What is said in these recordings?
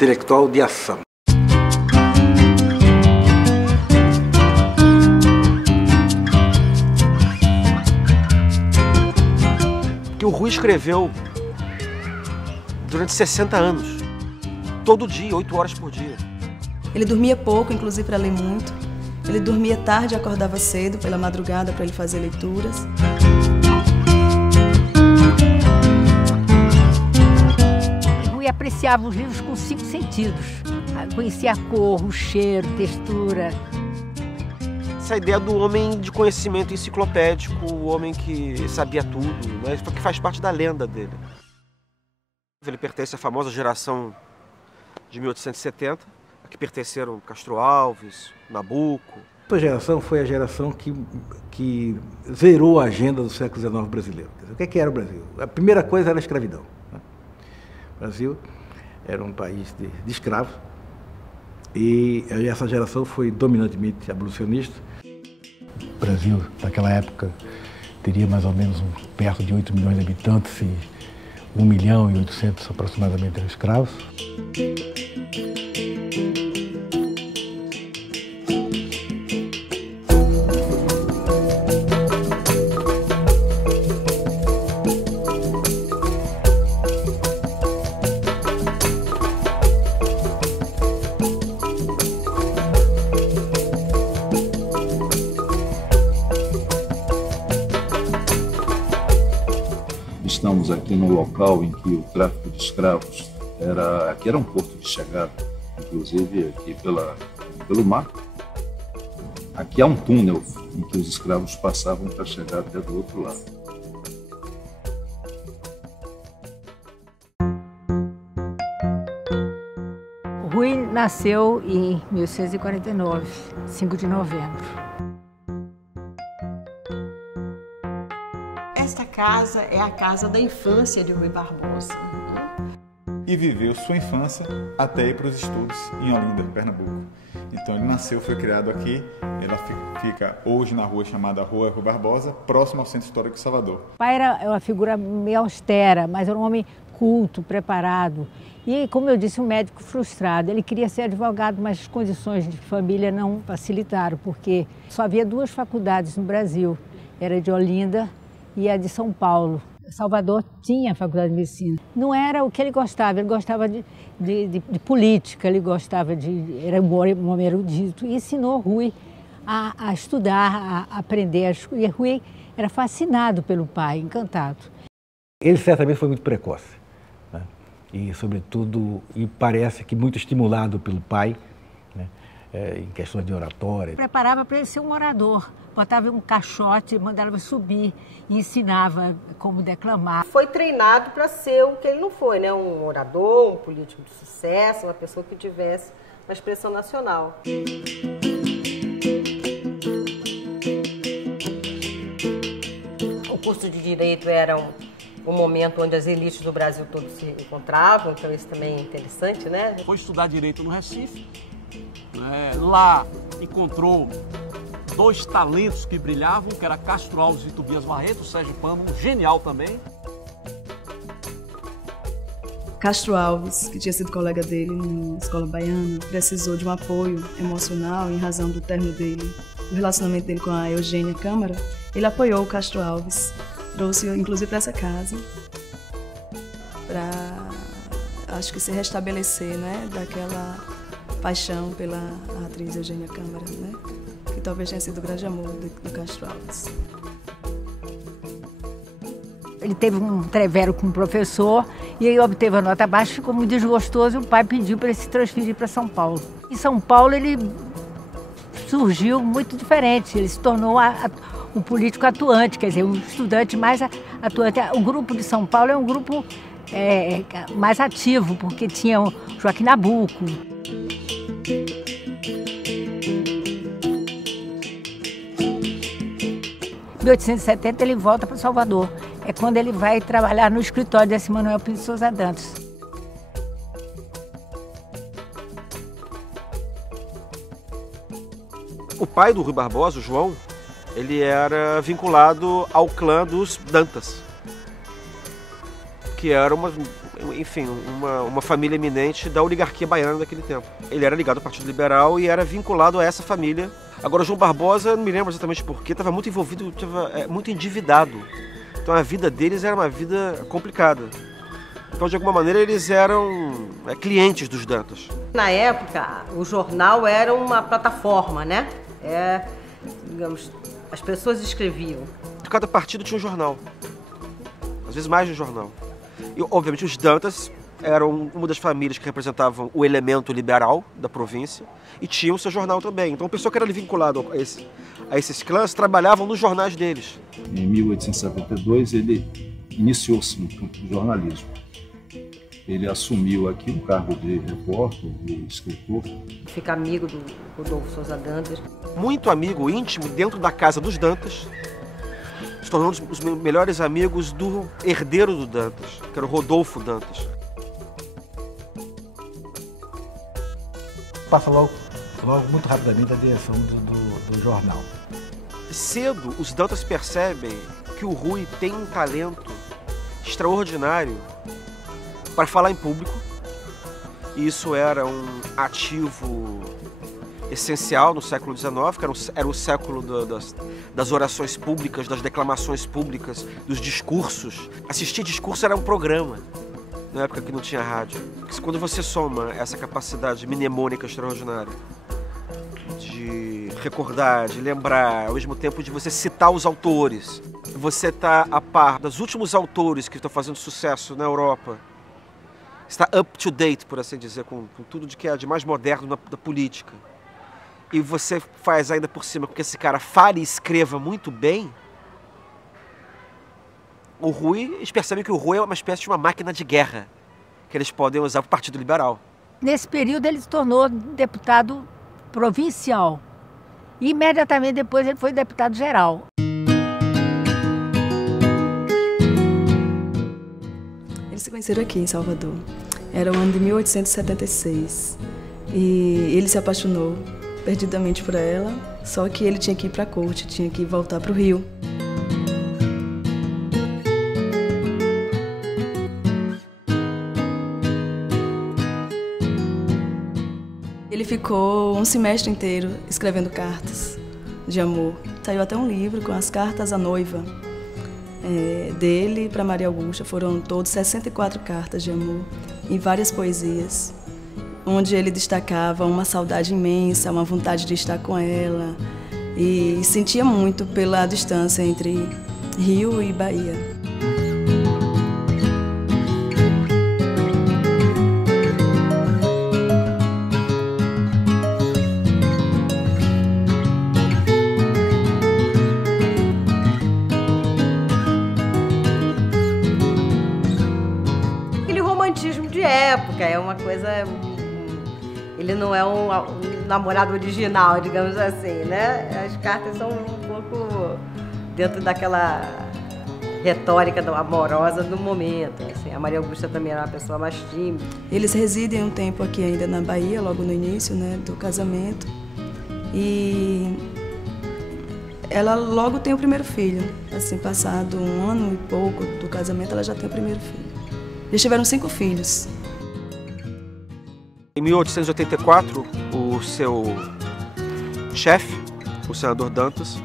intelectual de ação. Que o Rui escreveu durante 60 anos, todo dia, 8 horas por dia. Ele dormia pouco, inclusive para ler muito. Ele dormia tarde e acordava cedo, pela madrugada, para ele fazer leituras. Rui apreciava os livros com 5 sentidos. Conhecia a cor, o cheiro, textura. Essa ideia do homem de conhecimento enciclopédico, o homem que sabia tudo, né? Que faz parte da lenda dele. Ele pertence à famosa geração de 1870, a que pertenceram Castro Alves, Nabuco. Essa geração foi a geração que zerou a agenda do século XIX brasileiro. O que era o Brasil? A primeira coisa era a escravidão. O Brasil era um país de escravos e essa geração foi dominantemente abolicionista. O Brasil, naquela época, teria mais ou menos perto de 8 milhões de habitantes e 1 milhão e 800 aproximadamente eram escravos. Estamos aqui no local em que o tráfico de escravos aqui era um porto de chegada, inclusive aqui pelo mar. Aqui há um túnel em que os escravos passavam para chegar até do outro lado. Rui nasceu em 1849, 5 de novembro. Esta casa é a casa da infância de Rui Barbosa. E viveu sua infância até ir para os estudos em Olinda, Pernambuco. Então ele nasceu, foi criado aqui, ela fica hoje na rua chamada Rua Rui Barbosa, próximo ao Centro Histórico de Salvador. O pai era uma figura meio austera, mas era um homem culto, preparado. E, como eu disse, um médico frustrado. Ele queria ser advogado, mas as condições de família não facilitaram, porque só havia 2 faculdades no Brasil. Era de Olinda e a de São Paulo. Salvador tinha a faculdade de medicina. Não era o que ele gostava de política, ele gostava era um homem erudito e ensinou Rui a estudar, a aprender. E Rui era fascinado pelo pai, encantado. Ele certamente foi muito precoce, né? E, sobretudo, e parece que muito estimulado pelo pai, né? Em questões de oratória. Preparava para ele ser um orador. Botava um caixote, mandava subir e ensinava como declamar. Foi treinado para ser o que ele não foi, né? Um orador, um político de sucesso, uma pessoa que tivesse uma expressão nacional. O curso de Direito era um momento onde as elites do Brasil todo se encontravam, então isso também é interessante, né? Foi estudar Direito no Recife, né? Lá encontrou 2 talentos que brilhavam, que era Castro Alves e Tobias Barreto, o sergipano, genial também. Castro Alves, que tinha sido colega dele na escola baiana, precisou de um apoio emocional em razão do término dele, do relacionamento dele com a Eugênia Câmara. Ele apoiou o Castro Alves, trouxe-o inclusive para essa casa, para, acho que se restabelecer, né, daquela paixão pela atriz Eugênia Câmara, né, que talvez tenha sido o grande amor do Castro Alves. Ele teve um entrevero com o professor e aí obteve a nota baixa, ficou muito desgostoso e o pai pediu para ele se transferir para São Paulo. Em São Paulo ele surgiu muito diferente, ele se tornou um político atuante, quer dizer, um estudante mais atuante. O grupo de São Paulo é um grupo mais ativo, porque tinha o Joaquim Nabuco. Em 1870 ele volta para Salvador. É quando ele vai trabalhar no escritório de Esse Manuel Pinto Souza Dantas. O pai do Rui Barbosa, o João, ele era vinculado ao clã dos Dantas, que era enfim, uma família eminente da oligarquia baiana daquele tempo. Ele era ligado ao Partido Liberal e era vinculado a essa família. Agora, João Barbosa, não me lembro exatamente porquê, estava muito envolvido, estava muito endividado. Então a vida deles era uma vida complicada. Então, de alguma maneira, eles eram clientes dos Dantas. Na época, o jornal era uma plataforma, né? Digamos, as pessoas escreviam. Cada partido tinha um jornal. Às vezes mais de um jornal. E, obviamente, os Dantas eram uma das famílias que representavam o elemento liberal da província e tinham o seu jornal também. Então, a pessoa que era vinculada a esses clãs trabalhavam nos jornais deles. Em 1872, ele iniciou-se no campo do jornalismo. Ele assumiu aqui um cargo de repórter, de escritor. Fica amigo do Rodolfo Souza Dantas. Muito amigo íntimo dentro da casa dos Dantas, se tornando os melhores amigos do herdeiro do Dantas, que era o Rodolfo Dantas. Passa logo muito rapidamente a direção do jornal. Cedo, os Dantas percebem que o Rui tem um talento extraordinário para falar em público. Isso era um ativo essencial no século XIX, que era o século das orações públicas, das declamações públicas, dos discursos. Assistir discurso era um programa, na época que não tinha rádio. Quando você soma essa capacidade mnemônica extraordinária de recordar, de lembrar, ao mesmo tempo de você citar os autores, você está a par dos últimos autores que estão fazendo sucesso na Europa, está up to date, por assim dizer, com tudo que é de mais moderno da política. E você faz ainda por cima com que esse cara fale e escreva muito bem, eles percebem que o Rui é uma espécie de uma máquina de guerra que eles podem usar para o Partido Liberal. Nesse período ele se tornou deputado provincial. E imediatamente depois ele foi deputado geral. Eles se conheceram aqui em Salvador. Era o ano de 1876. E ele se apaixonou perdidamente por ela, só que ele tinha que ir para a corte, tinha que voltar para o Rio. Ele ficou um semestre inteiro escrevendo cartas de amor. Saiu até um livro com as cartas à noiva dele para Maria Augusta. Foram todos 64 cartas de amor em várias poesias, onde ele destacava uma saudade imensa, uma vontade de estar com ela e sentia muito pela distância entre Rio e Bahia. Época, é uma coisa, ele não é um namorado original, digamos assim, né? As cartas são um pouco dentro daquela retórica amorosa do momento, assim. A Maria Augusta também era uma pessoa mais tímida. Eles residem um tempo aqui ainda na Bahia, logo no início, né, do casamento, e ela logo tem o primeiro filho, assim, passado um ano e pouco do casamento, ela já tem o primeiro filho. Eles tiveram 5 filhos. Em 1884, o seu chefe, o senador Dantas,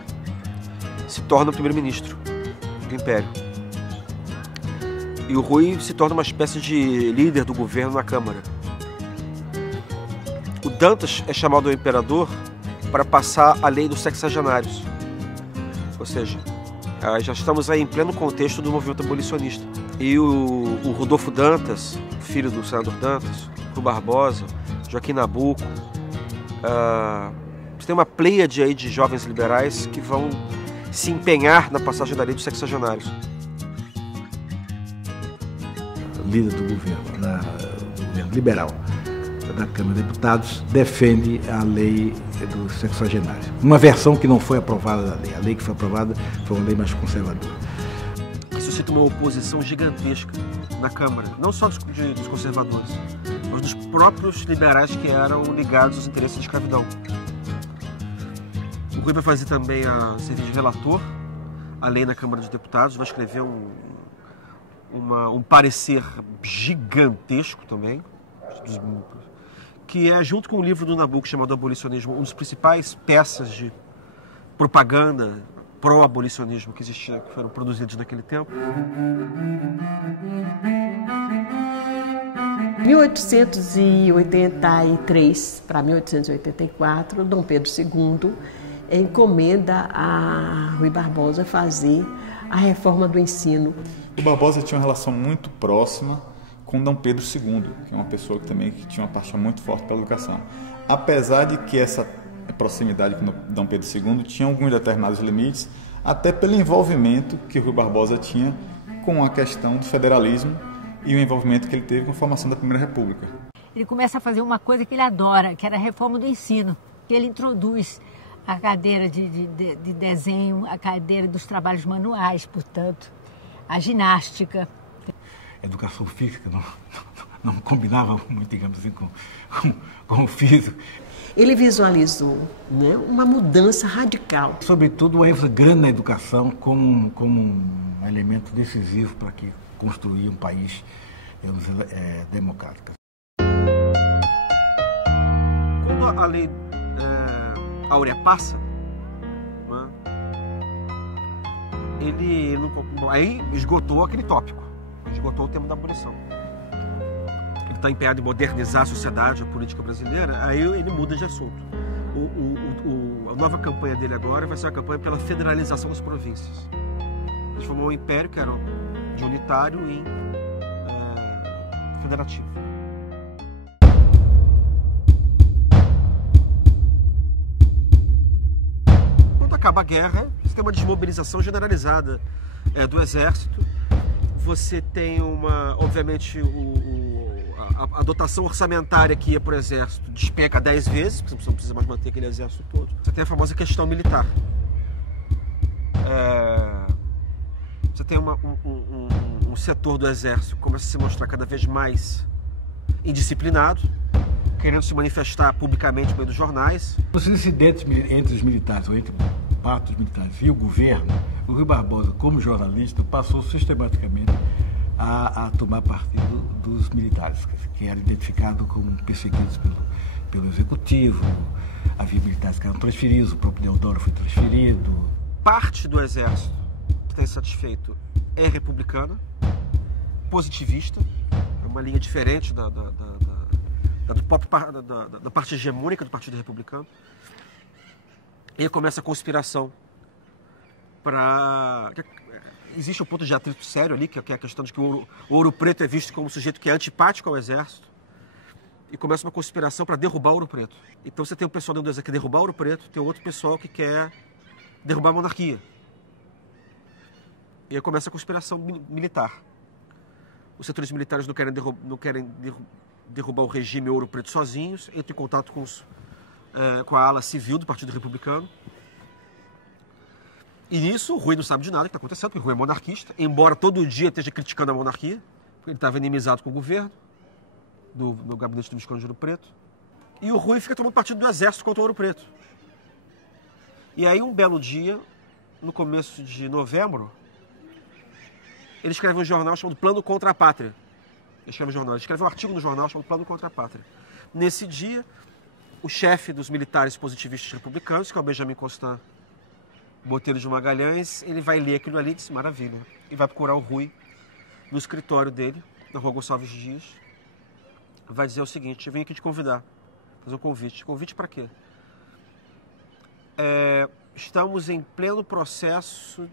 se torna o primeiro-ministro do Império. E o Rui se torna uma espécie de líder do governo na Câmara. O Dantas é chamado ao imperador para passar a lei dos sexagenários. Ou seja, já estamos aí em pleno contexto do movimento abolicionista. E o Rodolfo Dantas, filho do senador Dantas, Rui Barbosa, Joaquim Nabuco, tem uma pleiade aí de jovens liberais que vão se empenhar na passagem da lei dos sexagenários. Líder do governo liberal da Câmara de Deputados defende a lei dos sexagenários. Uma versão que não foi aprovada da lei. A lei que foi aprovada foi uma lei mais conservadora. Suscita uma oposição gigantesca na Câmara, não só dos conservadores, mas dos próprios liberais que eram ligados aos interesses de escravidão. O Rui vai fazer também a serviço de relator, a lei na Câmara dos Deputados, vai escrever um parecer gigantesco também, que é, junto com o livro do Nabuco chamado Abolicionismo, um dos principais peças de propaganda pró-abolicionismo que existia, que foram produzidos naquele tempo. 1883 para 1884, Dom Pedro II encomenda a Rui Barbosa fazer a reforma do ensino. O Barbosa tinha uma relação muito próxima com Dom Pedro II, que é uma pessoa que também tinha uma paixão muito forte pela educação. Apesar de que essa proximidade com Dom Pedro II tinha alguns determinados limites, até pelo envolvimento que Rui Barbosa tinha com a questão do federalismo e o envolvimento que ele teve com a formação da Primeira República. Ele começa a fazer uma coisa que ele adora, que era a reforma do ensino, que ele introduz a cadeira de desenho, a cadeira dos trabalhos manuais, portanto, a ginástica. A educação física não combinava muito, digamos assim, com o físico. Ele visualizou, né, uma mudança radical. Sobretudo, a ênfase grande na educação como um elemento decisivo para que construir um país democrático. Quando a lei Áurea passa, né, ele aí esgotou aquele tópico, esgotou o tema da abolição. Ele está empenhado em modernizar a sociedade, a política brasileira, aí ele muda de assunto. A nova campanha dele agora vai ser uma campanha pela federalização das províncias. Ele formou um império que era de unitário em federativo. Quando acaba a guerra, você tem uma desmobilização generalizada do exército. Você tem obviamente, a dotação orçamentária que ia para o exército despenca 10 vezes, porque você não precisa mais manter aquele exército todo. Você tem a famosa questão militar. Você tem um setor do exército que começa a se mostrar cada vez mais indisciplinado, querendo se manifestar publicamente no meio dos jornais. Os incidentes entre os militares, ou entre parte dos militares e o governo, o Rui Barbosa, como jornalista, passou sistematicamente a tomar partido dos militares, que eram identificados como perseguidos pelo executivo. Havia militares que eram transferidos, o próprio Deodoro foi transferido. Parte do exército que tem satisfeito é republicana, positivista, é uma linha diferente da parte hegemônica do Partido Republicano. E aí começa a conspiração para... Existe um ponto de atrito sério ali, que é a questão de que o Ouro Preto é visto como um sujeito que é antipático ao exército, e começa uma conspiração para derrubar o Ouro Preto. Então você tem um pessoal dentro do exército que quer derrubar o Ouro Preto, tem outro pessoal que quer derrubar a monarquia. E aí começa a conspiração militar. Os setores militares não querem derrubar o regime Ouro Preto sozinhos, entram em contato com a ala civil do Partido Republicano. E nisso o Rui não sabe de nada que está acontecendo, porque o Rui é monarquista, embora todo dia esteja criticando a monarquia, porque ele estava inimizado com o governo, no gabinete do Visconde de Ouro Preto. E o Rui fica tomando partido do exército contra o Ouro Preto. E aí um belo dia, no começo de novembro, ele escreve um jornal chamado Plano contra a Pátria. Ele escreve um artigo no jornal chamado Plano contra a Pátria. Nesse dia, o chefe dos militares positivistas republicanos, que é o Benjamin Constant Botelho de Magalhães, ele vai ler aquilo ali e diz, maravilha. E vai procurar o Rui no escritório dele, na Rua Gonçalves Dias. Vai dizer o seguinte, eu vim aqui te convidar, fazer um convite. Convite para quê? Estamos em pleno processo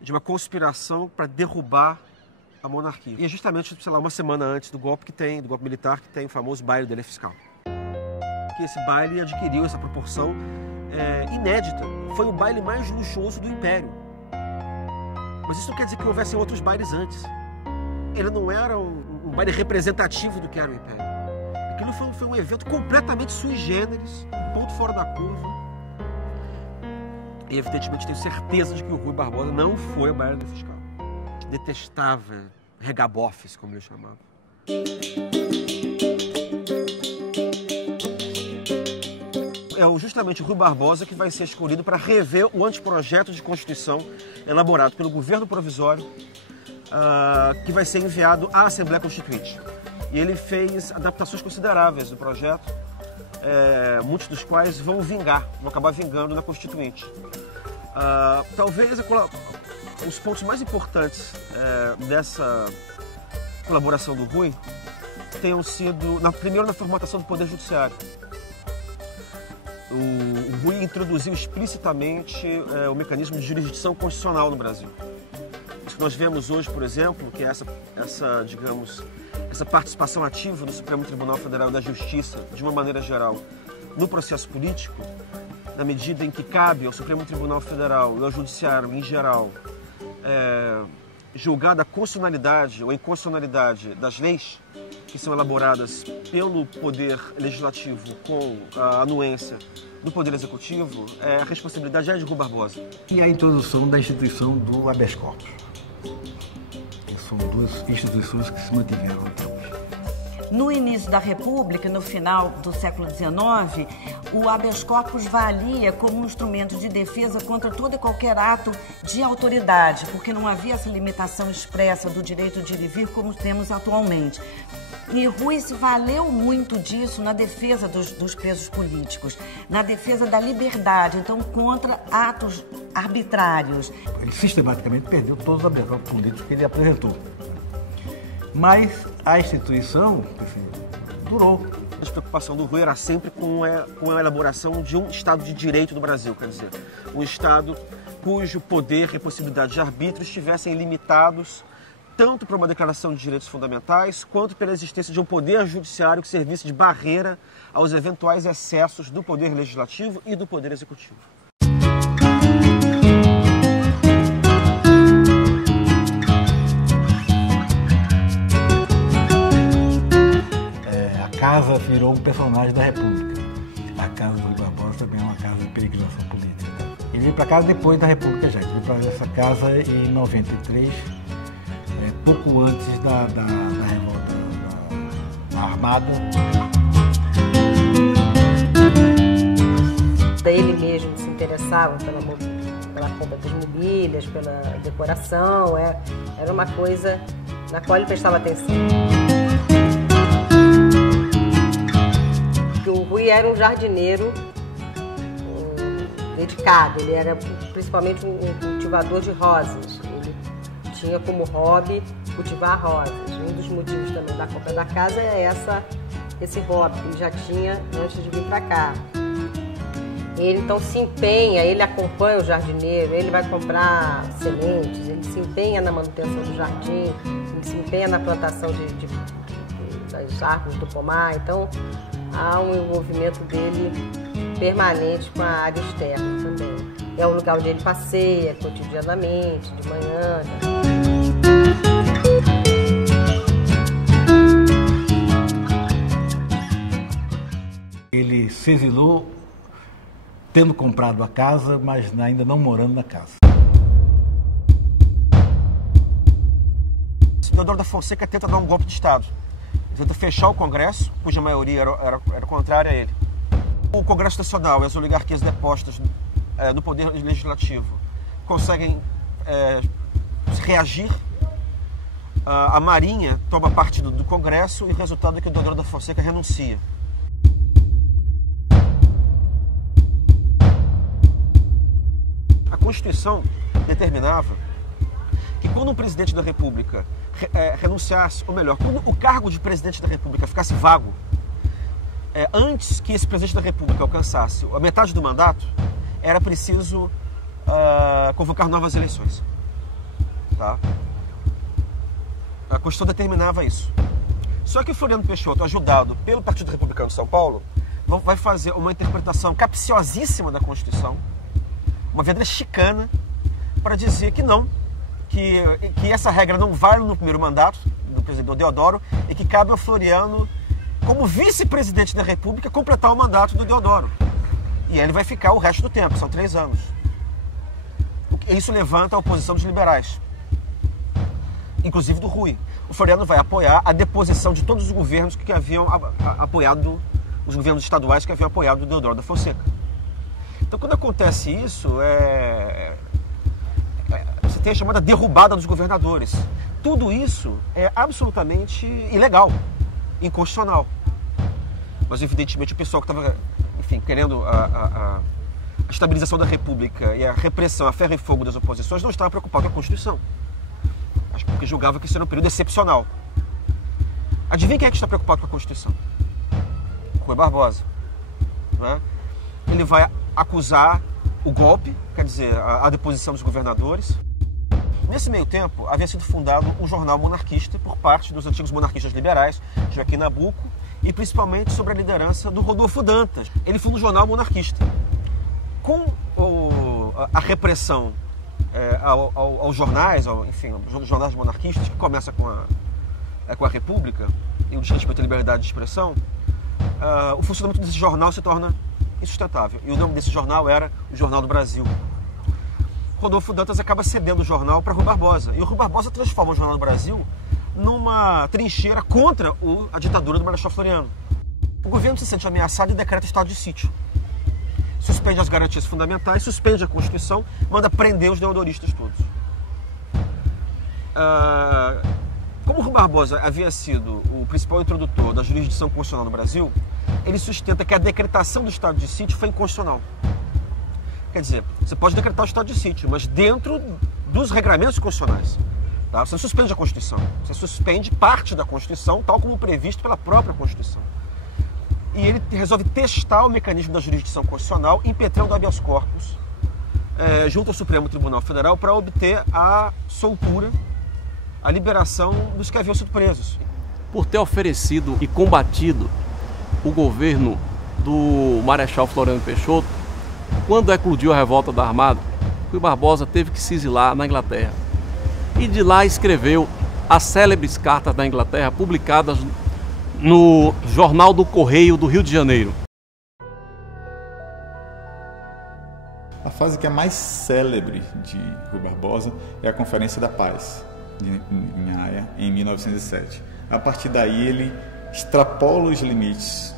de uma conspiração para derrubar a monarquia. E é justamente, sei lá, uma semana antes do golpe militar, que tem o famoso baile dele fiscal. Que esse baile adquiriu essa proporção inédita. Foi o baile mais luxuoso do Império. Mas isso não quer dizer que houvessem outros bailes antes. Ele não era um baile representativo do que era o Império. Aquilo foi um evento completamente sui generis, ponto fora da curva. E evidentemente tenho certeza de que o Rui Barbosa não foi ao baile fiscal. Detestava regabofes, como ele chamava. É justamente o Rui Barbosa que vai ser escolhido para rever o anteprojeto de Constituição elaborado pelo governo provisório que vai ser enviado à Assembleia Constituinte. E ele fez adaptações consideráveis do projeto, muitos dos quais vão acabar vingando na Constituinte. Talvez os pontos mais importantes dessa colaboração do Rui tenham sido, primeiro, na formatação do Poder Judiciário. O Rui introduziu explicitamente o mecanismo de jurisdição constitucional no Brasil. Isso que nós vemos hoje, por exemplo, que é essa participação ativa do Supremo Tribunal Federal da Justiça, de uma maneira geral, no processo político, na medida em que cabe ao Supremo Tribunal Federal e ao Judiciário em geral julgar a constitucionalidade ou inconstitucionalidade das leis que são elaboradas pelo Poder Legislativo com a anuência do Poder Executivo, a responsabilidade é de Rui Barbosa. E a introdução da instituição do habeas corpus. São duas instituições que se mantiveram até hoje. No início da República, no final do século XIX, o habeas corpus valia como um instrumento de defesa contra todo e qualquer ato de autoridade, porque não havia essa limitação expressa do direito de ir e vir como temos atualmente. E Rui se valeu muito disso na defesa dos presos políticos, na defesa da liberdade, então contra atos arbitrários. Ele sistematicamente perdeu todos os habeas corpus políticos que ele apresentou. Mas a instituição durou. A preocupação do Rui era sempre com a elaboração de um Estado de Direito no Brasil, quer dizer, um Estado cujo poder e possibilidade de arbítrio estivessem limitados tanto por uma declaração de direitos fundamentais, quanto pela existência de um poder judiciário que servisse de barreira aos eventuais excessos do poder legislativo e do poder executivo. A casa virou um personagem da República. A casa do Rui Barbosa também é uma casa de peregrinação política. Ele veio para casa depois da República já. Ele veio para essa casa em 93, pouco antes da revolta armada. Ele mesmo se interessava pela compra das mobílias, pela decoração, era uma coisa na qual ele prestava atenção. O Rui era um jardineiro dedicado, ele era principalmente um cultivador de rosas. Ele tinha como hobby cultivar rosas. Um dos motivos também da compra da casa é esse hobby que ele já tinha antes de vir para cá. Ele então se empenha, ele acompanha o jardineiro, ele vai comprar sementes, ele se empenha na manutenção do jardim, ele se empenha na plantação das árvores do pomar. Então há um envolvimento dele permanente com a área externa também. É o lugar onde ele passeia cotidianamente, de manhã. Ele se exilou tendo comprado a casa, mas ainda não morando na casa. Deodoro da Fonseca tenta dar um golpe de Estado. Ele tenta fechar o Congresso, cuja maioria era contrária a ele. O Congresso Nacional e as oligarquias depostas no Poder Legislativo conseguem reagir. A Marinha toma partido do Congresso e o resultado é que o Deodoro da Fonseca renuncia. A Constituição determinava que quando um presidente da República renunciasse, ou melhor, quando o cargo de presidente da República ficasse vago, antes que esse presidente da República alcançasse a metade do mandato, era preciso convocar novas eleições. Tá? A Constituição determinava isso. Só que o Floriano Peixoto, ajudado pelo Partido Republicano de São Paulo, vai fazer uma interpretação capciosíssima da Constituição, uma verdadeira chicana, para dizer que não, que essa regra não vale no primeiro mandato do presidente Deodoro e que cabe ao Floriano, como vice-presidente da República, completar o mandato do Deodoro. E ele vai ficar o resto do tempo, são 3 anos. Isso levanta a oposição dos liberais, inclusive do Rui. O Floriano vai apoiar a deposição de todos os governos que haviam apoiado, os governos estaduais que haviam apoiado o Deodoro da Fonseca. Então, quando acontece isso, você tem a chamada derrubada dos governadores. tudo isso é absolutamente ilegal, inconstitucional. Mas, evidentemente, o pessoal que estava, enfim, querendo a estabilização da República e a repressão, a ferro e fogo das oposições, não estava preocupado com a Constituição. Acho porque julgava que isso era um período excepcional. Adivinha quem é que está preocupado com a Constituição? Rui Barbosa. Né? Ele vai acusar o golpe, quer dizer, a deposição dos governadores. Nesse meio tempo, havia sido fundado um jornal monarquista por parte dos antigos monarquistas liberais, Joaquim Nabuco, e principalmente sobre a liderança do Rodolfo Dantas. Ele funda um jornal monarquista. Com a repressão aos jornais, enfim, aos jornais monarquistas, que começa com a República, e o desrespeito à liberdade de expressão, o funcionamento desse jornal se torna insustentável. E o nome desse jornal era o Jornal do Brasil. Rodolfo Dantas acaba cedendo o jornal para Rui Barbosa. E o Rui Barbosa transforma o Jornal do Brasil numa trincheira contra a ditadura do Marechal Floriano. O governo se sente ameaçado e decreta estado de sítio. Suspende as garantias fundamentais, suspende a Constituição, manda prender os deodoristas todos. Como o Rui Barbosa havia sido o principal introdutor da jurisdição constitucional no Brasil, ele sustenta que a decretação do estado de sítio foi inconstitucional. Quer dizer, você pode decretar o estado de sítio, mas dentro dos regramentos constitucionais. Tá? Você não suspende a Constituição, você suspende parte da Constituição, tal como previsto pela própria Constituição. E ele resolve testar o mecanismo da jurisdição constitucional, impetrando habeas corpus junto ao Supremo Tribunal Federal para obter a soltura, a liberação dos que haviam sido presos. Por ter oferecido e combatido o governo do Marechal Floriano Peixoto, quando eclodiu a revolta da Armada, Rui Barbosa teve que se exilar na Inglaterra. E de lá escreveu as célebres cartas da Inglaterra, publicadas no Jornal do Correio do Rio de Janeiro. A fase que é mais célebre de Rui Barbosa é a Conferência da Paz, em Haia, em 1907. A partir daí ele extrapola os limites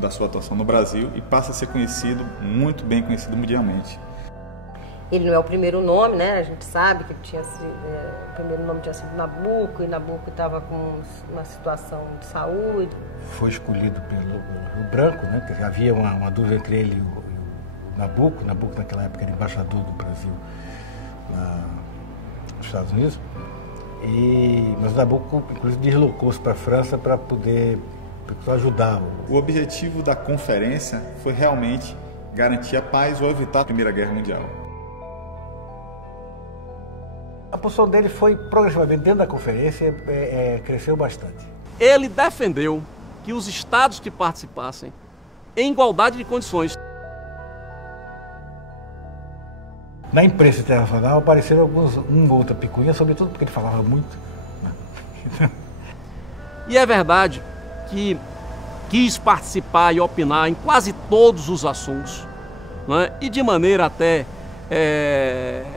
da sua atuação no Brasil e passa a ser conhecido, muito bem conhecido mundialmente. Ele não é o primeiro nome, né? A gente sabe que ele tinha o primeiro nome tinha sido Nabuco, e Nabuco estava com uma situação de saúde. Foi escolhido pelo Rio Branco, né? Porque havia uma dúvida entre ele e o Nabuco. Nabuco naquela época era embaixador do Brasil nos Estados Unidos. Mas o Nabuco, inclusive, deslocou-se para a França para poder ajudar. O objetivo da conferência foi realmente garantir a paz ou evitar a Primeira Guerra Mundial. A posição dele foi progressivamente, dentro da conferência, cresceu bastante. Ele defendeu que os estados que participassem, em igualdade de condições. Na imprensa internacional apareceram uma outra picuinha, sobretudo porque ele falava muito. E é verdade que quis participar e opinar em quase todos os assuntos, né? E de maneira até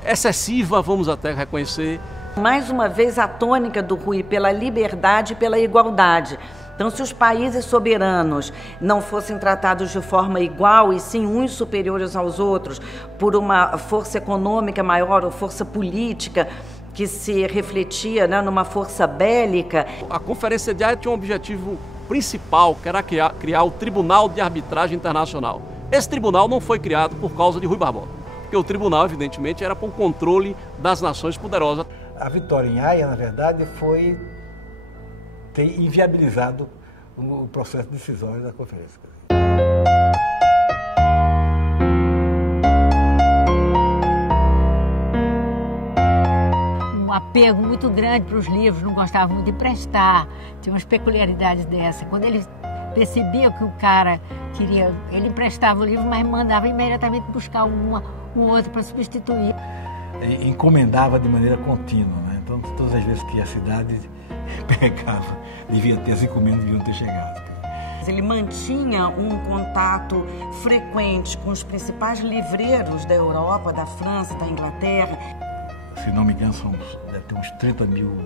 excessiva, vamos até reconhecer. Mais uma vez a tônica do Rui pela liberdade e pela igualdade. Então, se os países soberanos não fossem tratados de forma igual e sim uns superiores aos outros, por uma força econômica maior ou força política que se refletia, né, numa força bélica. A Conferência de Haia tinha um objetivo principal, que era criar o Tribunal de Arbitragem Internacional. Esse tribunal não foi criado por causa de Rui Barbosa, porque o tribunal, evidentemente, era para o controle das nações poderosas. A vitória em Haia, na verdade, foi ter inviabilizado o processo decisório da conferência. Um apego muito grande para os livros, não gostava muito de emprestar, tinha umas peculiaridades dessa. Quando ele percebia que o cara queria, ele emprestava o livro, mas mandava imediatamente buscar um outro para substituir. Encomendava de maneira contínua, né? Então, todas as vezes que a cidade pegava, as encomendas deviam ter chegado. Ele mantinha um contato frequente com os principais livreiros da Europa, da França, da Inglaterra. Se não me engano, deve ter uns 30 mil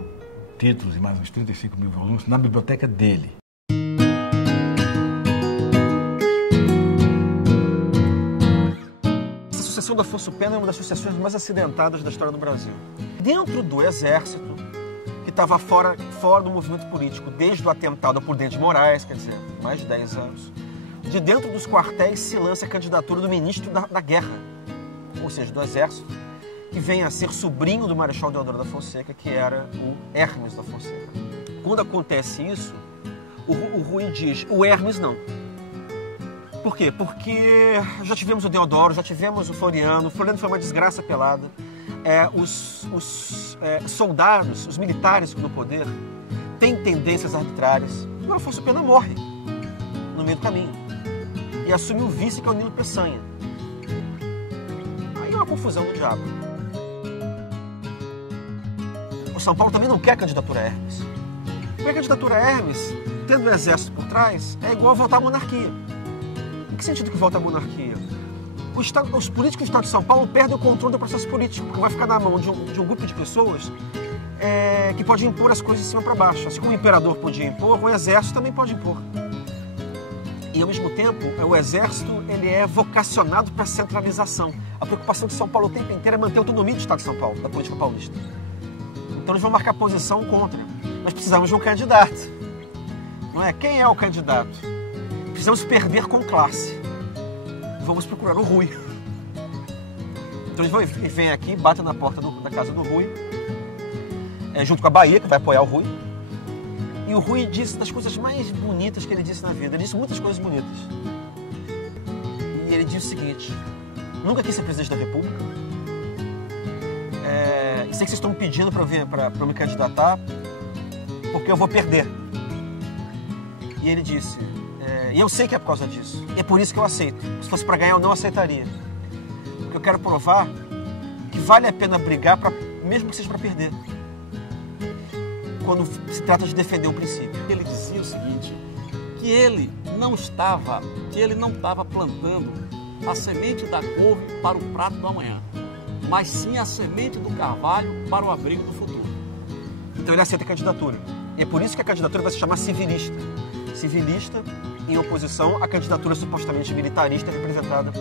títulos e mais uns 35 mil volumes na biblioteca dele. A sucessão da Afonso Pena é uma das sucessões mais acidentadas da história do Brasil. Dentro do Exército, que estava fora do movimento político, desde o atentado ao Prudente de Moraes, quer dizer, mais de 10 anos. De dentro dos quartéis se lança a candidatura do ministro da Guerra, ou seja, do Exército, que vem a ser sobrinho do Marechal Deodoro da Fonseca, que era o Hermes da Fonseca. Quando acontece isso, o Rui diz, o Hermes não. Por quê? Porque já tivemos o Deodoro, já tivemos o Floriano foi uma desgraça pelada. Os soldados, os militares no poder, têm tendências arbitrárias. Agora Afonso Pena morre no meio do caminho e assume o vice, que é o Nilo Peçanha. Aí é uma confusão do diabo. O São Paulo também não quer a candidatura a Hermes. Porque a candidatura a Hermes, tendo o exército por trás, é igual a voltar à monarquia. Em que sentido que volta à monarquia? Os políticos do Estado de São Paulo perdem o controle do processo político, porque vai ficar na mão de um grupo de pessoas que pode impor as coisas de cima para baixo. Assim como o imperador podia impor, o exército também pode impor. E, ao mesmo tempo, o exército ele é vocacionado para a centralização. A preocupação de São Paulo o tempo inteiro é manter a autonomia do Estado de São Paulo, da política paulista. Então eles vão marcar posição contra. Mas precisamos de um candidato. Não é? Quem é o candidato? Precisamos perder com classe. Vamos procurar o Rui. Então eles vêm aqui, batem na porta da casa do Rui, junto com a Bahia, que vai apoiar o Rui. E o Rui disse das coisas mais bonitas que ele disse na vida. Ele disse muitas coisas bonitas. E ele disse o seguinte: nunca quis ser presidente da República. E sei que vocês estão me pedindo para eu me candidatar, porque eu vou perder. E ele disse, e eu sei que é por causa disso. E é por isso que eu aceito. Se fosse para ganhar, eu não aceitaria. Porque eu quero provar que vale a pena brigar, mesmo que seja para perder. Quando se trata de defender um princípio. Ele dizia o seguinte, que ele não estava plantando a semente da couve para o prato do amanhã, mas sim a semente do carvalho para o abrigo do futuro. Então ele aceita a candidatura. E é por isso que a candidatura vai se chamar civilista. Civilista em oposição à candidatura supostamente militarista representada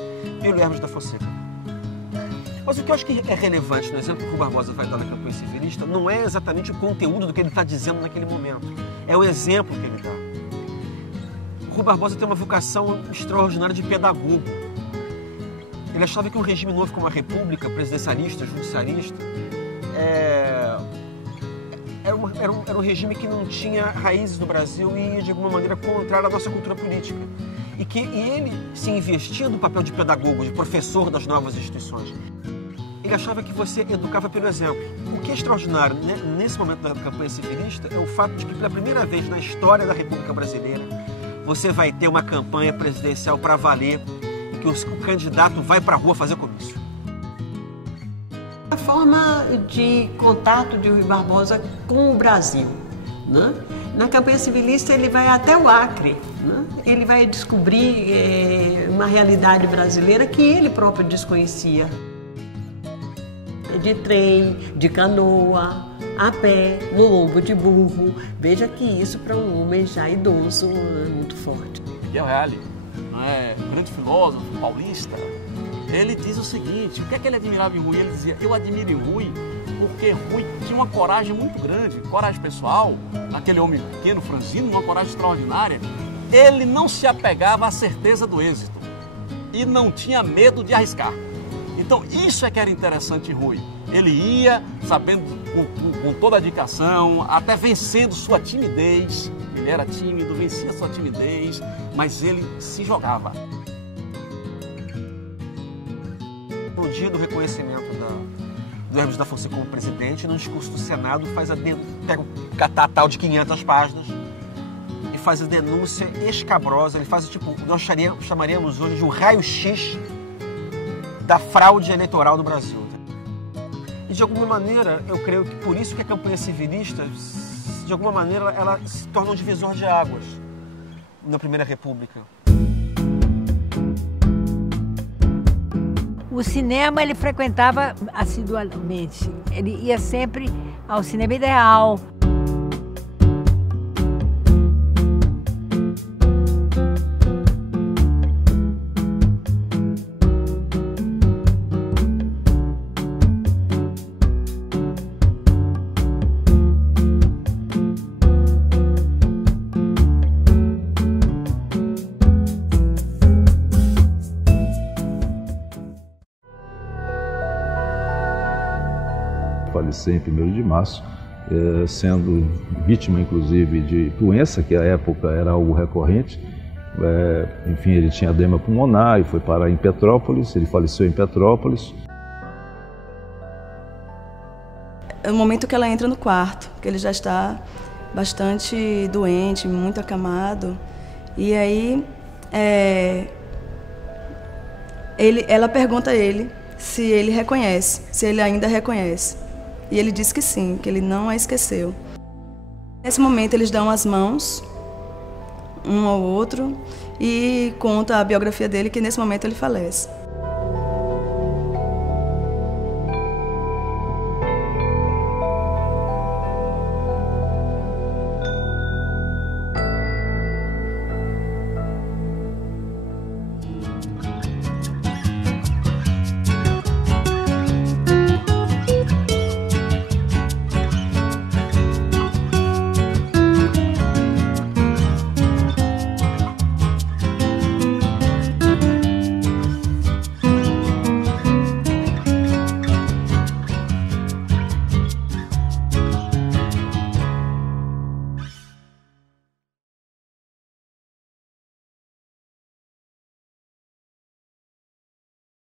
pelo Hermes da Fonseca. Mas o que eu acho que é relevante no exemplo que o Rui Barbosa vai dar na campanha civilista não é exatamente o conteúdo do que ele está dizendo naquele momento. É o exemplo que ele dá. O Rui Barbosa tem uma vocação extraordinária de pedagogo. Ele achava que um regime novo como a República, presidencialista, judicialista, era um regime que não tinha raízes no Brasil e ia, de alguma maneira, contrário à nossa cultura política. E ele se investia no papel de pedagogo, de professor das novas instituições. Ele achava que você educava pelo exemplo. O que é extraordinário nesse momento da campanha civilista é o fato de que, pela primeira vez na história da República Brasileira, você vai ter uma campanha presidencial para valer, que o candidato vai para a rua fazer comício. A forma de contato de Rui Barbosa com o Brasil, né? Na campanha civilista ele vai até o Acre, né? Ele vai descobrir uma realidade brasileira que ele próprio desconhecia. De trem, de canoa, a pé, no lombo de burro. Veja que isso para um homem já idoso é muito forte. Miguel Reale, grande filósofo paulista, ele diz o seguinte: o que é que ele admirava em Rui? Ele dizia, eu admiro em Rui porque Rui tinha uma coragem muito grande, coragem pessoal, aquele homem pequeno, franzino, uma coragem extraordinária. Ele não se apegava à certeza do êxito e não tinha medo de arriscar. Então isso é que era interessante em Rui. Ele ia sabendo, com toda a dedicação, até vencendo sua timidez. Ele era tímido, vencia sua timidez, mas ele se jogava. No dia do reconhecimento do Hermes da Fonseca como presidente, no discurso do Senado, pega um catatal de 500 páginas e faz a denúncia escabrosa. Ele faz nós chamaríamos hoje de um raio-x da fraude eleitoral no Brasil. E de alguma maneira, eu creio que por isso que a campanha civilista, de alguma maneira, ela se torna um divisor de águas na Primeira República. O cinema ele frequentava assiduamente. Ele ia sempre ao Cinema Ideal. falecer em 1º de março, sendo vítima, inclusive, de doença, que à época era algo recorrente. Enfim, ele tinha edema pulmonar e foi parar em Petrópolis, ele faleceu em Petrópolis. É o momento que ela entra no quarto, que ele já está bastante doente, muito acamado, e aí ela pergunta a ele se ele reconhece, se ele ainda reconhece. E ele diz que sim, que ele não a esqueceu. Nesse momento eles dão as mãos, um ao outro, e conta a biografia dele, que nesse momento ele falece.